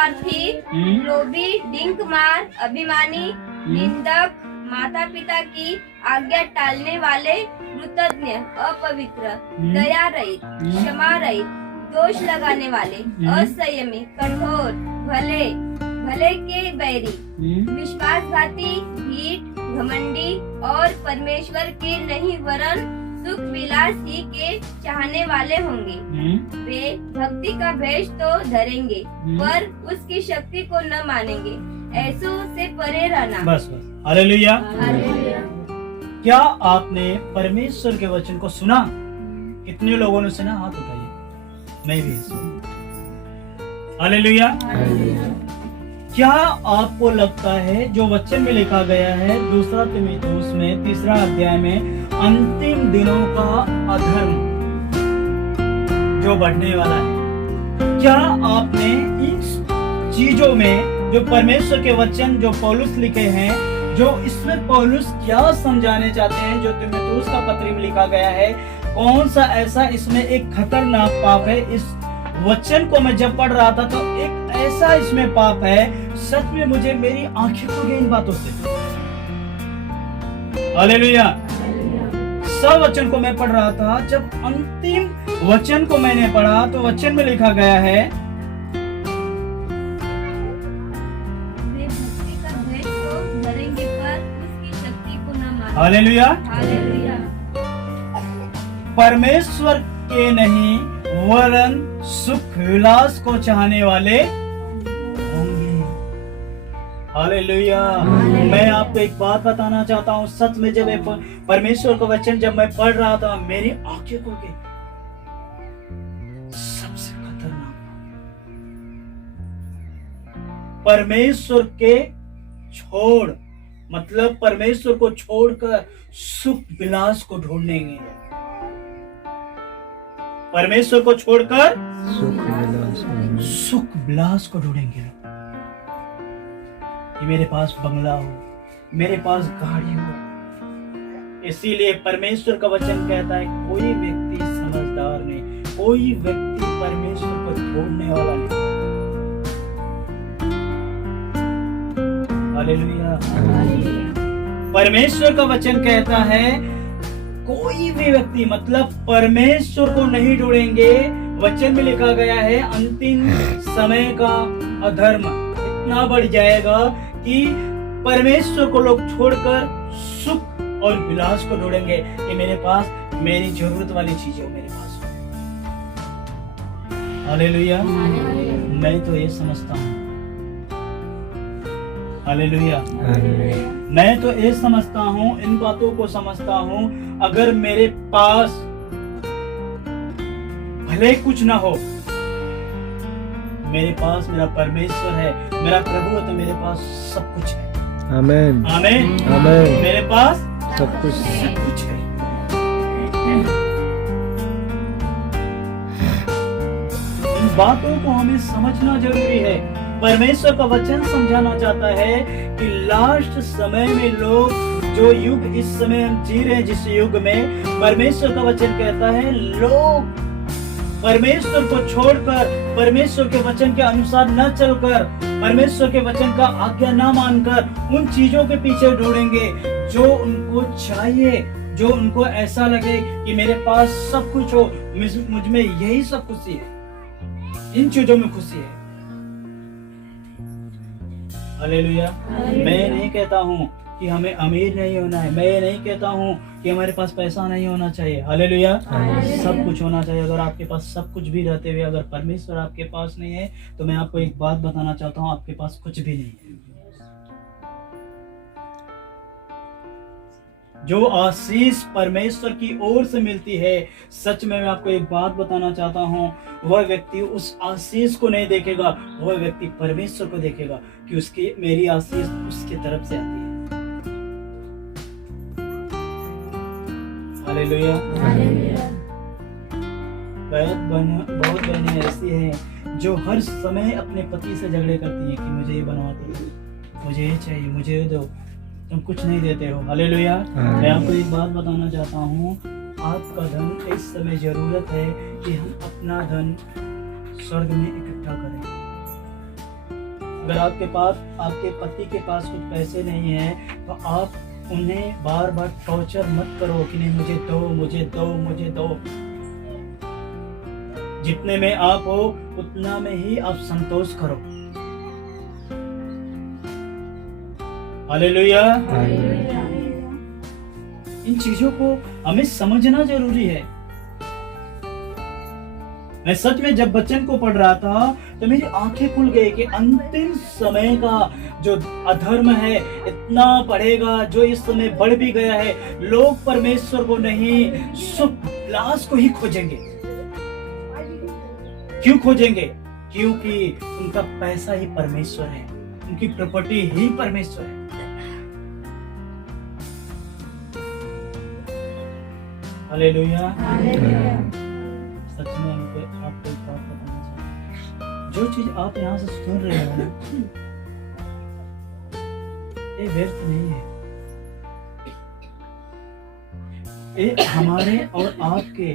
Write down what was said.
स्वार्थी, लोभी, डिंक मार, अभिमानी, निंदक, माता पिता की आज्ञा टालने वाले, कृतज्ञ, अपवित्र, दया रहित, क्षमा रहित, दोष लगाने वाले, असंयमी, कठोर, भले के बैरी, विश्वासघाती, ढीठ, घमंडी और परमेश्वर के नहीं वरन सुख विलास ही के चाहने वाले होंगे। वे भक्ति का भेष तो धरेंगे पर उसकी शक्ति को न मानेंगे। ऐसों से परे रहना। बस हालेलुया। क्या आपने परमेश्वर के वचन को सुना? कितने लोगों ने सुना? हाथ उठाइए। मैं भी सुना। हालेलुया। क्या आपको लगता है जो वचन में लिखा गया है 2 तीमुथियुस में 3 अध्याय में, अंतिम दिनों का अधर्म जो बढ़ने वाला है, क्या आपने इन चीजों में जो परमेश्वर के वचन जो पौलुस लिखे हैं, जो इसमें पौलुस क्या समझाने चाहते हैं, जो तीमुथियुस का पत्री में लिखा गया है, कौन सा ऐसा इसमें एक खतरनाक पाप है? इस वचन को मैं जब पढ़ रहा था तो एक ऐसा इसमें पाप है, सच में मुझे मेरी आंखें खुल गई इन बातों से। हालेलुया। सब वचन को मैं पढ़ रहा था, जब अंतिम वचन को मैंने पढ़ा तो वचन में लिखा गया है, वे भक्ति का भेष तो धरेंगे पर उसकी शक्ति को न मानेंगे। हालेलुया। हालेलुया। परमेश्वर के नहीं वरन सुख विलास को चाहने वाले होंगे। हालेलुया। मैं आपको एक बात बताना चाहता हूँ, सच में जब परमेश्वर का वचन जब मैं पढ़ रहा था, मेरी आंखें खुल गई। सबसे खतरनाक परमेश्वर के छोड़, मतलब परमेश्वर को छोड़कर सुख विलास को ढूंढेंगे। परमेश्वर को छोड़कर सुख विलास को ढूंढेंगे। कि मेरे पास बंगला हो, मेरे पास गाड़ी हो। इसीलिए परमेश्वर का वचन कहता है, कोई व्यक्ति समझदार नहीं, कोई व्यक्ति परमेश्वर को छोड़ने वाला नहीं। हालेलुया। परमेश्वर का वचन कहता है, कोई भी व्यक्ति, मतलब परमेश्वर को नहीं ढूंढेंगे। वचन में लिखा गया है, अंतिम समय का अधर्म इतना बढ़ जाएगा कि परमेश्वर को लोग छोड़कर सुख और विलास को ढूंढेंगे कि मेरे पास मेरी जरूरत वाली चीजें मेरे पास हो। हालेलुया। मैं तो ये समझता हूँ, हालेलुया, मैं तो ये समझता हूँ, इन बातों को समझता हूँ, अगर मेरे पास भले कुछ ना हो, मेरे पास मेरा परमेश्वर है, मेरा प्रभु है, तो मेरे पास सब कुछ है। आमीन, आमीन, आमीन। मेरे पास सब कुछ है। इन बातों को हमें समझना जरूरी है। परमेश्वर का वचन समझाना चाहता है कि लास्ट समय में लोग, जो युग इस समय हम जी रहे हैं, जिस युग में परमेश्वर का वचन कहता है, लोग परमेश्वर को छोड़कर, परमेश्वर के वचन के अनुसार न चलकर, परमेश्वर के वचन का आज्ञा न मानकर उन चीजों के पीछे ढूंढेंगे जो उनको चाहिए, जो उनको ऐसा लगे कि मेरे पास सब कुछ हो, मुझ में यही सब खुशी है, इन चीजों में खुशी है। हालेलुया। मैं नहीं कहता हूँ कि हमें अमीर नहीं होना है, मैं ये नहीं कहता हूँ कि हमारे पास पैसा नहीं होना चाहिए। हालेलुया। सब कुछ होना चाहिए। अगर आपके पास सब कुछ भी रहते हुए अगर परमेश्वर आपके पास नहीं है, तो मैं आपको एक बात बताना चाहता हूँ, आपके पास कुछ भी नहीं है। जो आशीष परमेश्वर की ओर से मिलती है, सच में मैं आपको एक बात बताना चाहता हूँ, वह व्यक्ति उस आशीष को नहीं देखेगा, वह व्यक्ति परमेश्वर को देखेगा कि उसकी मेरी आशीष उसकी तरफ से आती है। हालेलुया। बहुत बहनें ऐसी हैं जो हर समय अपने पति से झगड़े करती हैं कि मुझे ये बनवा दो, मुझे ये चाहिए, मुझे ये दो, तुम कुछ नहीं देते हो। हालेलुया। मैं आपको एक बात बताना चाहता हूँ, आपका धन इस समय जरूरत है कि हम अपना धन स्वर्ग में इकट्ठा करें। अगर आपके पति के पास कुछ पैसे नहीं है तो आप उन्हें बार बार टॉर्चर मत करो कि नहीं मुझे दो मुझे दो मुझे दो। जितने में आप हो उतना में ही आप संतोष करो। हालेलुया। इन चीजों को हमें समझना जरूरी है। मैं सच में जब वचन को पढ़ रहा था तो मेरी आंखें खुल गई कि अंतिम समय का जो अधर्म है इतना बढ़ेगा, जो इस समय बढ़ भी गया है। लोग परमेश्वर को नहीं, सुख विलास को ही खोजेंगे। क्यों खोजेंगे? क्योंकि उनका पैसा ही परमेश्वर है, उनकी प्रॉपर्टी ही परमेश्वर है। हालेलुया। सच में आपको एक बात बताना चाहूं, जो चीज आप यहाँ से सुन रहे हो ना, ये व्यर्थ नहीं है। ये हमारे और आपके